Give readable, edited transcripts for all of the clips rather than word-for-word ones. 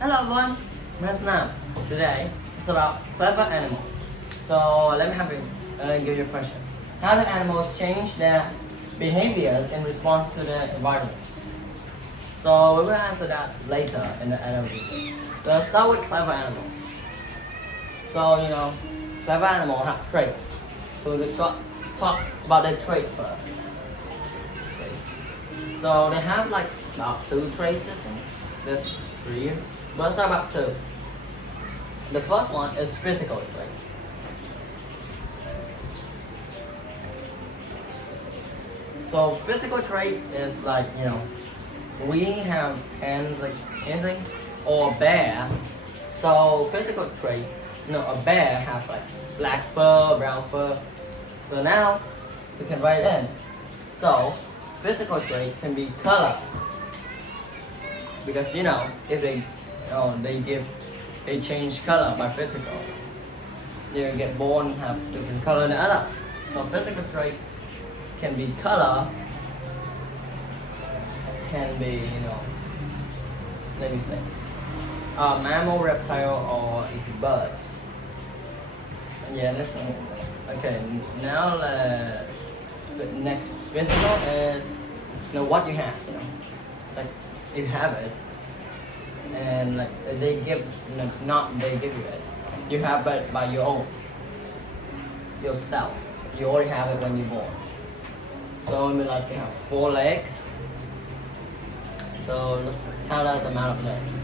Hello everyone, Raz Level. Today it's about clever animals. So let me give you a question. How do animals change their behaviors in response to their environment? So we will answer that later in the animal video. So let's start with clever animals. So clever animals have traits. So we talk about their trait first. So they have like about 2 traits. There's 3. But let's talk about 2. The first one is physical trait. So physical trait is like, we have hands like anything or a bear. So physical traits, a bear has like black fur, brown fur. So now we can write in. So physical trait can be color. Because if they change color by physical. You get born have different color than others. So physical traits can be color, can be let me say a mammal, reptile, or it could be birds. Yeah, that's okay. Now the next physical is what you have. Like you have it, and like they give not they give you it. You have it by your own yourself. You already have it when you're born. So like you have 4 legs. So let's count out the amount of legs.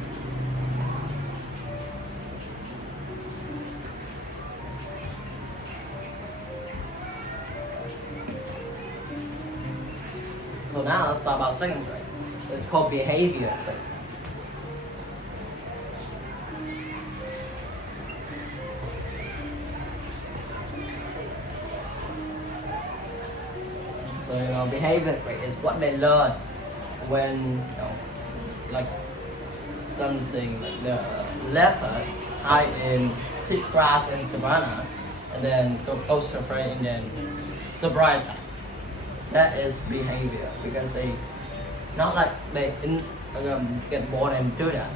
So now let's talk about second trait. It's called behavior trait. So behavior trait is what they learn when like something like the leopard hide in thick grass in savannas and then go close to prey and then surprise attacks. That is behavior because they not like they get born and do that.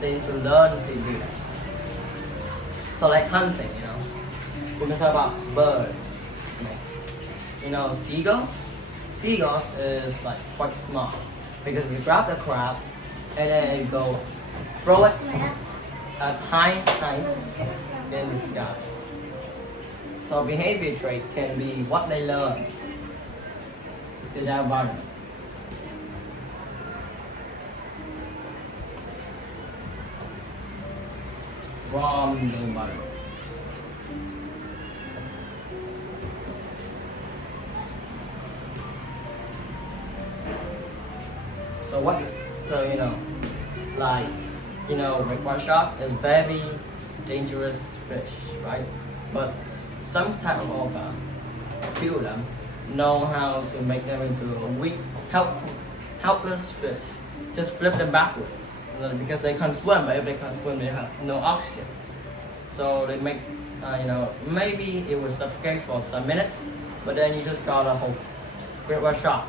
They need to learn to do that. So like hunting, we can talk about bird next. Seagulls. Seagulls is like quite smart because you grab the crabs and then you go throw it at high heights in the sky. So behavior trait can be what they learn in their environment. From the environment. White shark is very dangerous fish, right? But some type of orca, few of them, know how to make them into a weak, helpless fish. Just flip them backwards because they can't swim. But if they can't swim, they have no oxygen. So they make, maybe it will suffocate for some minutes, but then you just got a whole great white shark.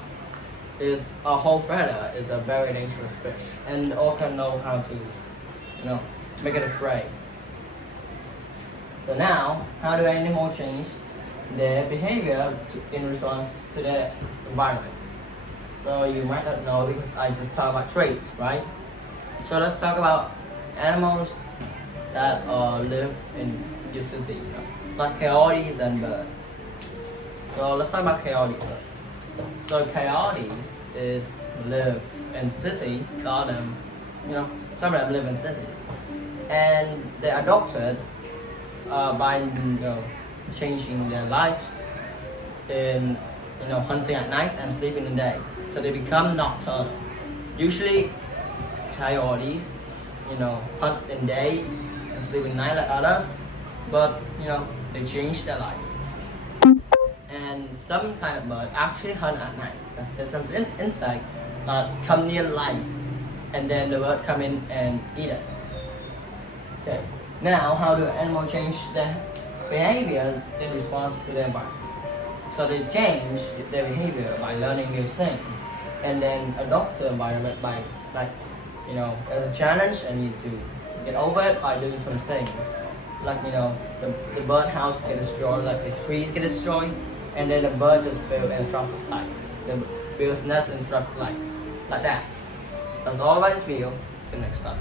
Is a whole predator is a very dangerous fish, and orca know how to, make it afraid. So now, how do animals change their behavior in response to their environment? So you might not know because I just talked about traits, right? So let's talk about animals that live in your city, like coyotes and birds. So let's talk about coyotes first. So coyotes live in city. A lot of them, some of them live in cities, and they are adopted by changing their lives in hunting at night and sleeping in the day. So they become nocturnal. Usually, coyotes, hunt in day and sleep in night like others, but they change their life. And some kind of bird actually hunt at night. There's some insect come near light, and then the bird come in and eat it. Okay. Now, how do animals change their behaviors in response to their environment? So they change their behavior by learning new things, and then adopt the environment by you know, as a challenge, and you need to get over it by doing some things. Like, you know, the bird house get destroyed, like the trees get destroyed, and then the bird just build in traffic lights. The builds nest in traffic lights. Like that. That's all about this video. See you next time.